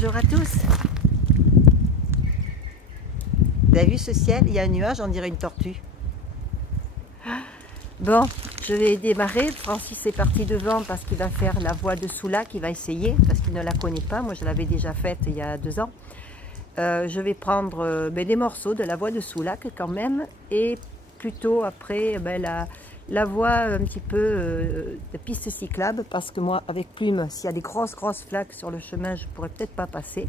Bonjour à tous. Vous avez vu ce ciel? Il y a un nuage, on dirait une tortue. Bon, je vais démarrer. Francis est parti devant parce qu'il va faire la voie de Soulac, il va essayer parce qu'il ne la connaît pas. Moi, je l'avais déjà faite il y a 2 ans. Je vais prendre des morceaux de la voie de Soulac quand même et plutôt après la voie un petit peu de piste cyclable parce que moi, avec Plume, s'il y a des grosses flaques sur le chemin, je ne pourrais peut-être pas passer.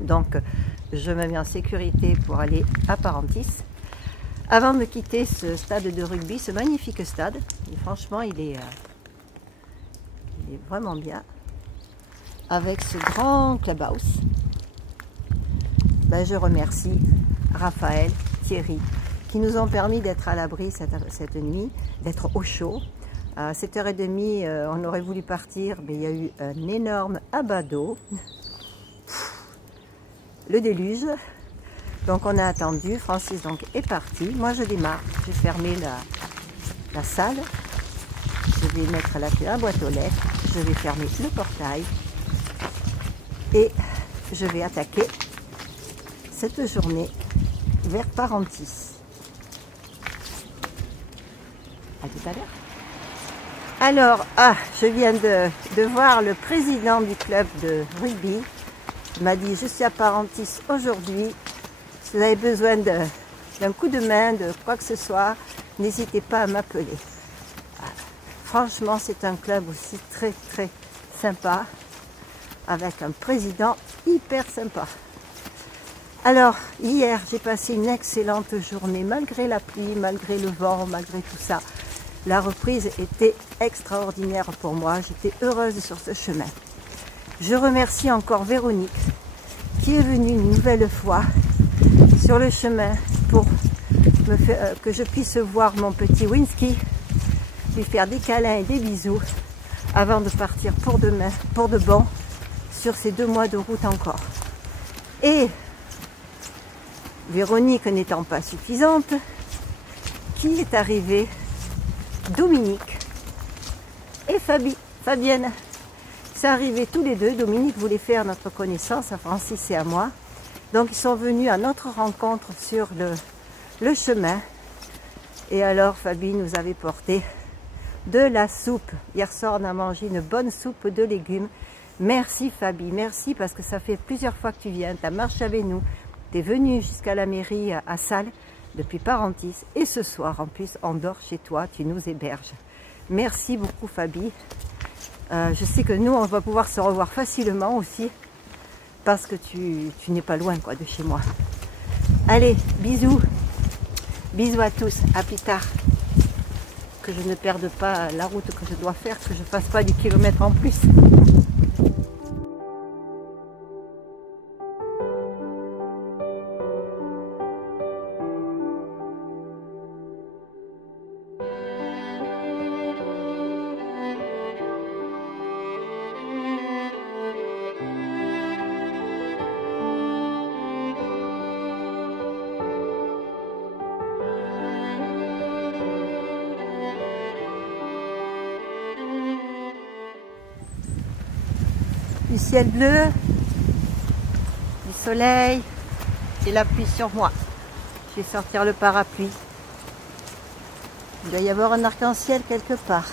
Donc, je me mets en sécurité pour aller à Parentis. Avant de quitter ce stade de rugby, ce magnifique stade, et franchement, il est vraiment bien, avec ce grand clubhouse. Je remercie Raphaël, Thierry, qui nous ont permis d'être à l'abri cette nuit, d'être au chaud. À 7h30, on aurait voulu partir, mais il y a eu un énorme abat d'eau. Le déluge. Donc on a attendu, Francis donc est parti. Moi je démarre, je vais fermer la salle. Je vais mettre la clé à la boîte aux lettres. Je vais fermer le portail. Et je vais attaquer cette journée vers Parentis. À tout à l'heure. Alors, je viens de voir le président du club de rugby. Il m'a dit, je suis à Parentis aujourd'hui. Si vous avez besoin d'un coup de main, de quoi que ce soit, n'hésitez pas à m'appeler. Franchement, c'est un club aussi très sympa, avec un président hyper sympa. Alors, hier, j'ai passé une excellente journée, malgré la pluie, malgré le vent, malgré tout ça. La reprise était extraordinaire pour moi, j'étais heureuse sur ce chemin. Je remercie encore Véronique, qui est venue une nouvelle fois sur le chemin pour que je puisse voir mon petit Winsky, lui faire des câlins et des bisous avant de partir pour demain, pour de bon, sur ces 2 mois de route encore. Et Véronique n'étant pas suffisante, qui est arrivée? Dominique et Fabienne. C'est arrivé tous les deux. Dominique voulait faire notre connaissance à Francis et à moi. Donc ils sont venus à notre rencontre sur le chemin. Et alors Fabi nous avait porté de la soupe. Hier soir on a mangé une bonne soupe de légumes. Merci Fabi, merci parce que ça fait plusieurs fois que tu viens. Tu as marché avec nous. Tu es venu jusqu'à la mairie à Salles depuis Parentis. Et ce soir en plus on dort chez toi, tu nous héberges. Merci beaucoup Fabi. Je sais que nous on va pouvoir se revoir facilement aussi. Parce que tu n'es pas loin quoi de chez moi. Allez, bisous. Bisous à tous. À plus tard. Que je ne perde pas la route que je dois faire. Que je ne fasse pas 10 km en plus. Du ciel bleu, du soleil et la pluie sur moi. Je vais sortir le parapluie. Il doit y avoir un arc-en-ciel quelque part.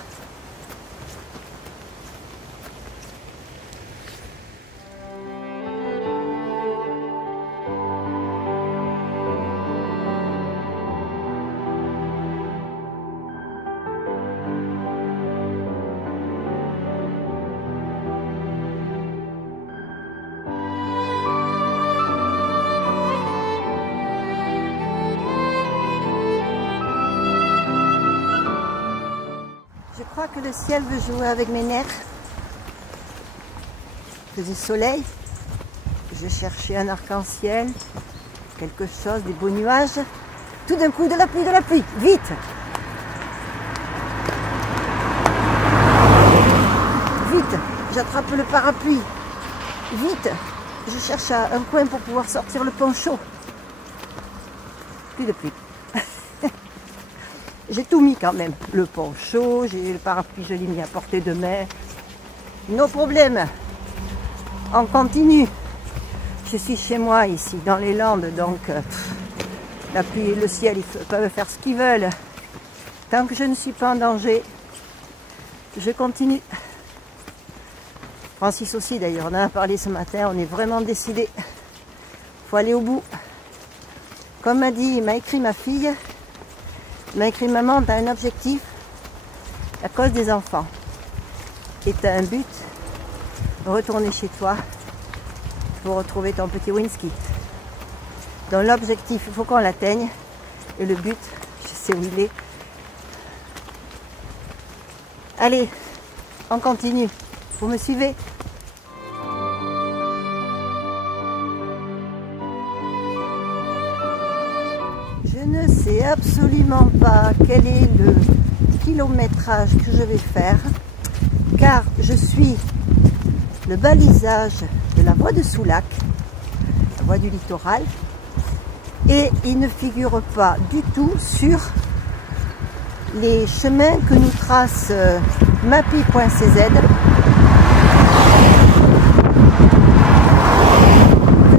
Je crois que le ciel veut jouer avec mes nerfs. Il faisait soleil. Je cherchais un arc-en-ciel, quelque chose, des beaux nuages. Tout d'un coup, de la pluie, vite! Vite! J'attrape le parapluie. Vite! Je cherche un coin pour pouvoir sortir le poncho. Plus de pluie. J'ai tout mis quand même. Le poncho, j'ai le parapluie, je l'ai mis à portée de main. No problème. On continue. Je suis chez moi ici, dans les Landes, donc la pluie et le ciel, ils peuvent faire ce qu'ils veulent. Tant que je ne suis pas en danger, je continue. Francis aussi d'ailleurs, on en a parlé ce matin, on est vraiment décidé. Il faut aller au bout. Comme m'a écrit ma fille, m'a écrit maman, tu as un objectif, la cause des enfants. Et tu as un but, retourner chez toi pour retrouver ton petit Winsky. Donc l'objectif, il faut qu'on l'atteigne. Et le but, je sais où il est. Allez, on continue. Vous me suivez? Je ne sais absolument pas quel est le kilométrage que je vais faire, car je suis le balisage de la voie de Soulac, la voie du littoral, et il ne figure pas du tout sur les chemins que nous trace mapi.cz,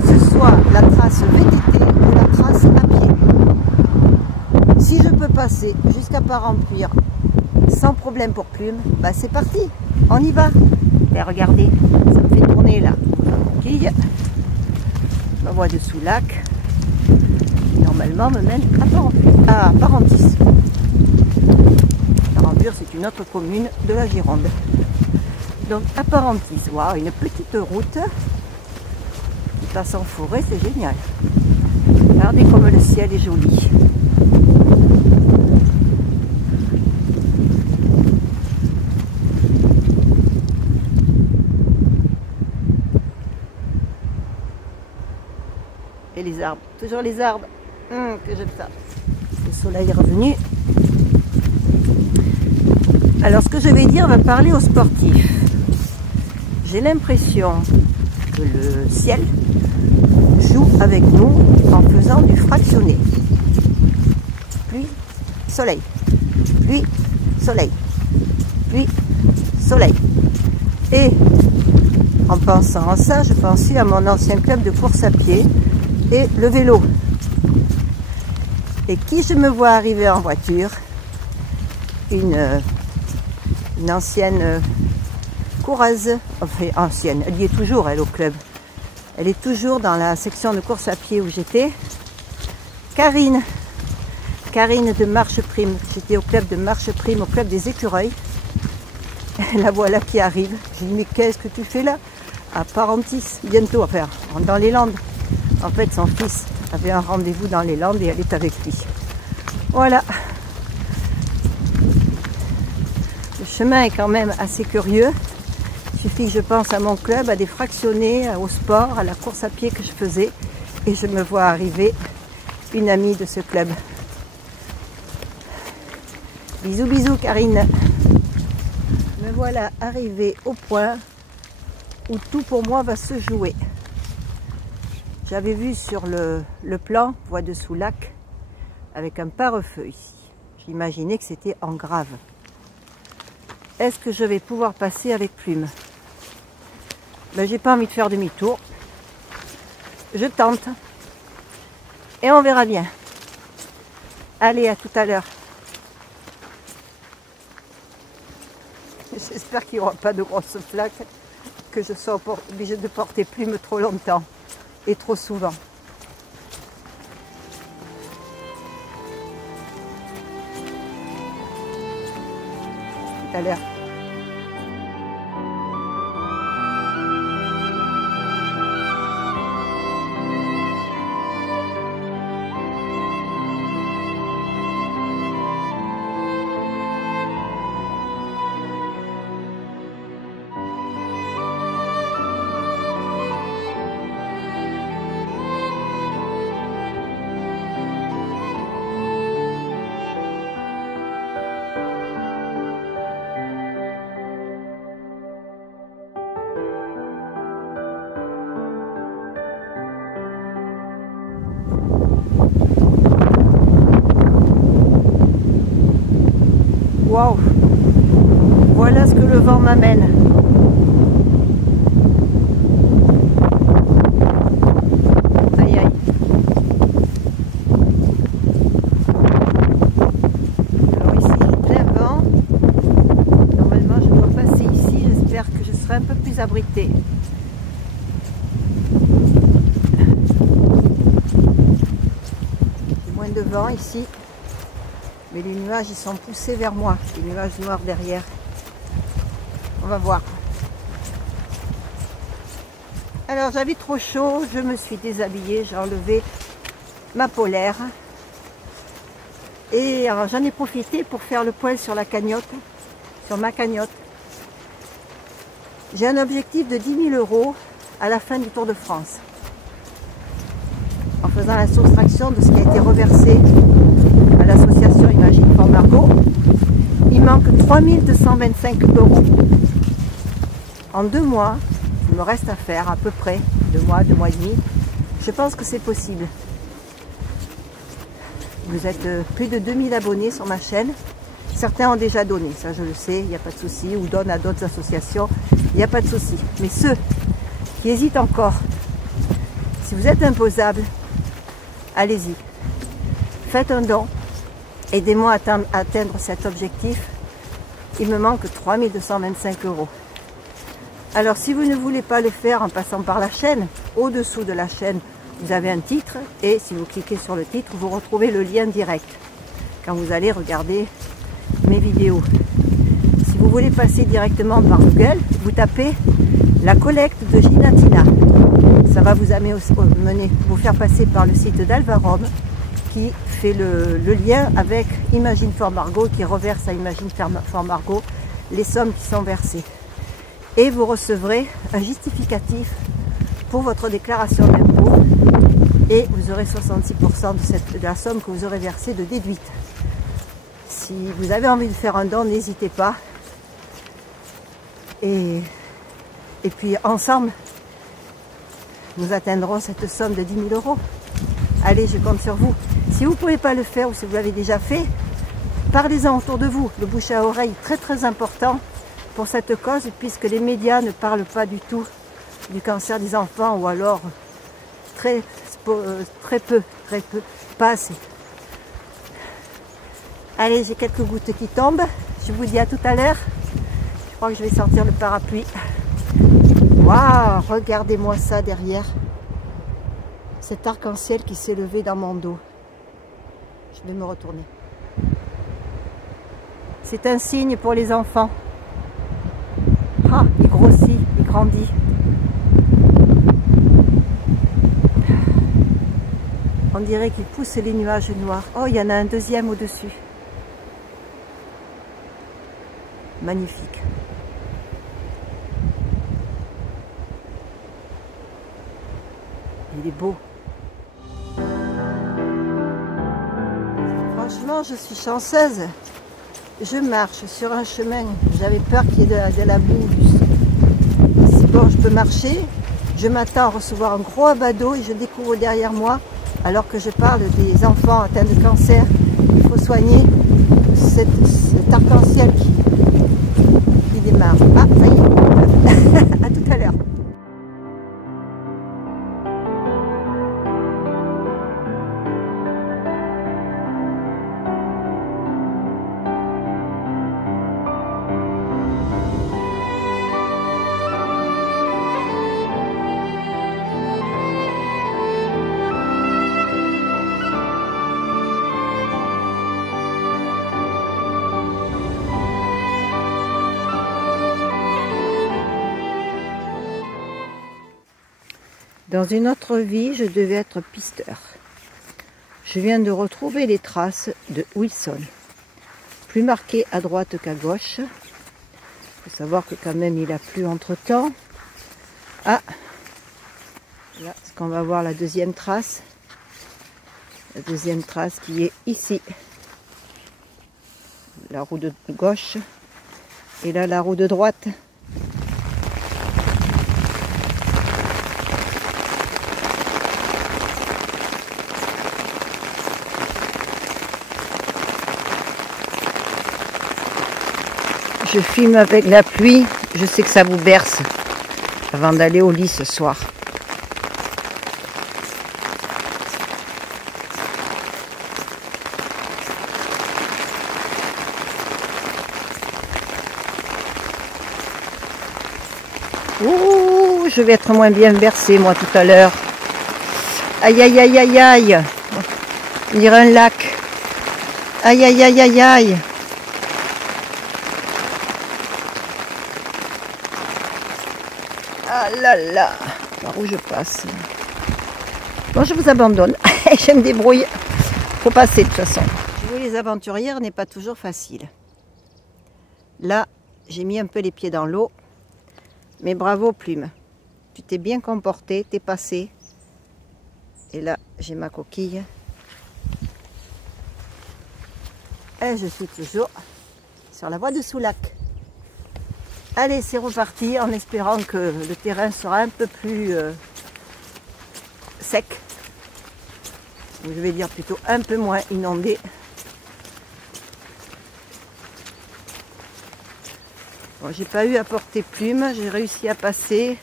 que ce soit la trace VTT ou la trace à pied. Si je peux passer jusqu'à Parempire sans problème pour Plume, bah c'est parti, on y va. Et regardez, ça me fait tourner là, coquille. Ma voie de Soulac, normalement me mène à Parentis. Parempire, c'est une autre commune de la Gironde. Donc à Parentis, waouh, une petite route qui passe en forêt, c'est génial. Regardez comme le ciel est joli. Et les arbres, toujours les arbres, que j'aime ça. Le soleil est revenu. Alors ce que je vais dire va parler aux sportifs. J'ai l'impression que le ciel joue avec nous en faisant du fractionné. Pluie, soleil, pluie, soleil, pluie, soleil. Et en pensant à ça, je pensais à mon ancien club de course à pied et le vélo. Et qui je me vois arriver en voiture? Une ancienne coureuse, enfin ancienne, elle y est toujours, elle, au club. Elle est toujours dans la section de course à pied où j'étais. Karine de Marche Prime. J'étais au club de Marche Prime, au club des écureuils. La voilà qui arrive. Je lui dis, mais qu'est-ce que tu fais là? À Parentis, bientôt, enfin, dans les Landes. En fait, son fils avait un rendez-vous dans les Landes et elle est avec lui. Voilà. Le chemin est quand même assez curieux. Il suffit que je pense à mon club, à des fractionnés, au sport, à la course à pied que je faisais. Et je me vois arriver une amie de ce club. Bisous, bisous, Karine. Me voilà arrivée au point où tout pour moi va se jouer. J'avais vu sur le plan, voie de Soulac, avec un pare-feu ici. J'imaginais que c'était en grave. Est-ce que je vais pouvoir passer avec Plume? Ben, j'ai pas envie de faire demi-tour. Je tente. Et on verra bien. Allez, à tout à l'heure. J'espère qu'il n'y aura pas de grosses flaques, que je sois obligée de porter Plume trop longtemps et trop souvent. Tout à l'heure. Waouh! Voilà ce que le vent m'amène. moins de vent ici. Mais les nuages, ils sont poussés vers moi. Les nuages noirs derrière. On va voir. Alors j'avais trop chaud, je me suis déshabillée, j'ai enlevé ma polaire. Et j'en ai profité pour faire le point sur la cagnotte, sur ma cagnotte. J'ai un objectif de 10 000 € à la fin du Tour de France. En faisant la soustraction de ce qui a été reversé à l'association Imagine for Margot, il manque 3 225 €. En 2 mois, il me reste à faire à peu près 2 mois, 2 mois et demi. Je pense que c'est possible. Vous êtes plus de 2000 abonnés sur ma chaîne. Certains ont déjà donné, ça je le sais, il n'y a pas de souci, ou donnent à d'autres associations, il n'y a pas de souci. Mais ceux qui hésitent encore, si vous êtes imposable, allez-y. Faites un don, aidez-moi à atteindre cet objectif. Il me manque 3 225 €. Alors si vous ne voulez pas le faire en passant par la chaîne, au-dessous de la chaîne, vous avez un titre et si vous cliquez sur le titre, vous retrouvez le lien direct quand vous allez regarder mes vidéos. Si vous voulez passer directement par Google, vous tapez la collecte de Ginatina. Ça va vous amener, vous faire passer par le site d'Alvarom qui fait le lien avec Imagine for Margot, qui reverse à Imagine for Margot les sommes qui sont versées. Et vous recevrez un justificatif pour votre déclaration d'impôt et vous aurez 66% de la somme que vous aurez versée de déduite. Si vous avez envie de faire un don, n'hésitez pas. Et puis ensemble, nous atteindrons cette somme de 10 000 €. Allez, je compte sur vous. Si vous ne pouvez pas le faire ou si vous l'avez déjà fait, parlez-en autour de vous. Le bouche à oreille est très très important pour cette cause, puisque les médias ne parlent pas du tout du cancer des enfants, ou alors très peu, pas assez. Allez, j'ai quelques gouttes qui tombent. Je vous dis à tout à l'heure. Je crois que je vais sortir le parapluie. Waouh, regardez-moi ça derrière. Cet arc-en-ciel qui s'est levé dans mon dos. Je vais me retourner. C'est un signe pour les enfants. Ah, il grossit, il grandit. On dirait qu'il pousse les nuages noirs. Oh, il y en a un deuxième au-dessus. Magnifique. Il est beau. Franchement, je suis chanceuse. Je marche sur un chemin, j'avais peur qu'il y ait de la boue. C'est bon, je peux marcher. Je m'attends à recevoir un gros abat-d'eau et je découvre derrière moi, alors que je parle des enfants atteints de cancer, il faut soigner cet arc-en-ciel qui démarre. Ah, ça y est. À tout à l'heure. Dans une autre vie, je devais être pisteur. Je viens de retrouver les traces de Wilson. Plus marqué à droite qu'à gauche. Il faut savoir que quand même il a plu entre temps. Ah, là, est-ce qu'on va voir la deuxième trace? La deuxième trace qui est ici. La roue de gauche. Et là, la roue de droite. Je filme avec la pluie, je sais que ça vous berce avant d'aller au lit ce soir. Ouh, je vais être moins bien bercée moi tout à l'heure. Aïe aïe aïe aïe aïe. On dirait un lac. Aïe, aïe, aïe, aïe, aïe. Ah là là, par où je passe? Bon, je vous abandonne. Je me débrouille. Faut passer de toute façon. Jouer les aventurières n'est pas toujours facile. Là, j'ai mis un peu les pieds dans l'eau. Mais bravo, Plume. Tu t'es bien comporté, t'es passé. Et là, j'ai ma coquille. Et je suis toujours sur la voie de Soulac. Allez, c'est reparti en espérant que le terrain sera un peu plus sec. Ou je vais dire plutôt un peu moins inondé. Bon, j'ai pas eu à porter Plume, j'ai réussi à passer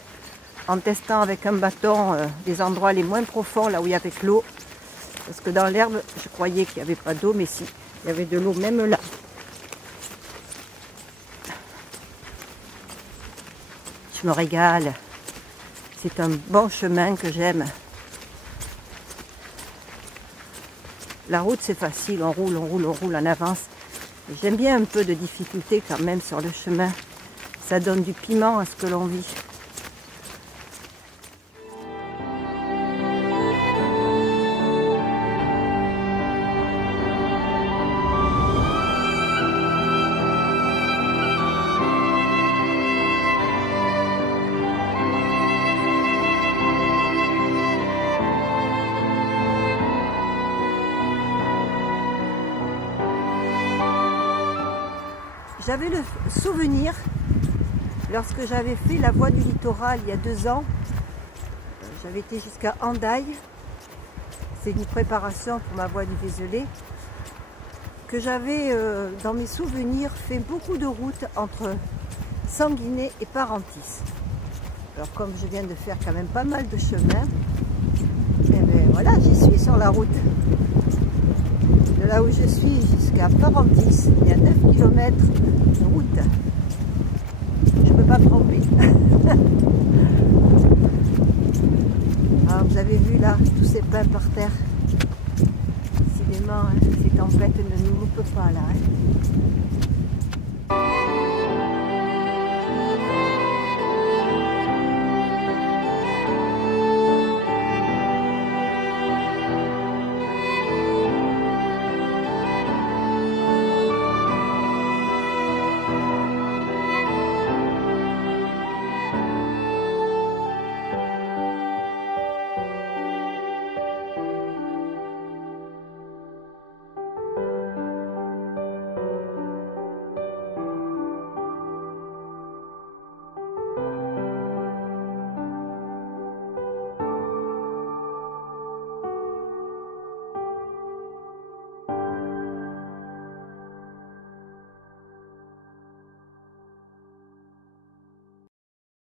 en testant avec un bâton des endroits les moins profonds, là où il y avait de l'eau. Parce que dans l'herbe, je croyais qu'il n'y avait pas d'eau, mais si, il y avait de l'eau même là. Je me régale. C'est un bon chemin que j'aime. La route, c'est facile, on roule, on roule, on roule en avance. J'aime bien un peu de difficulté quand même sur le chemin. Ça donne du piment à ce que l'on vit. J'avais le souvenir, lorsque j'avais fait la voie du littoral il y a 2 ans, j'avais été jusqu'à Hendaye, c'est une préparation pour ma voie du Vézelay, que j'avais dans mes souvenirs fait beaucoup de routes entre Sanguinet et Parentis. Alors comme je viens de faire quand même pas mal de chemin, et bien voilà, j'y suis sur la route. De là où je suis jusqu'à Parentis, il y a 9 km de route. Je ne peux pas me tromper. Alors vous avez vu là, tous ces pins par terre. Décidément, hein, ces tempêtes ne nous loupent pas là. Hein.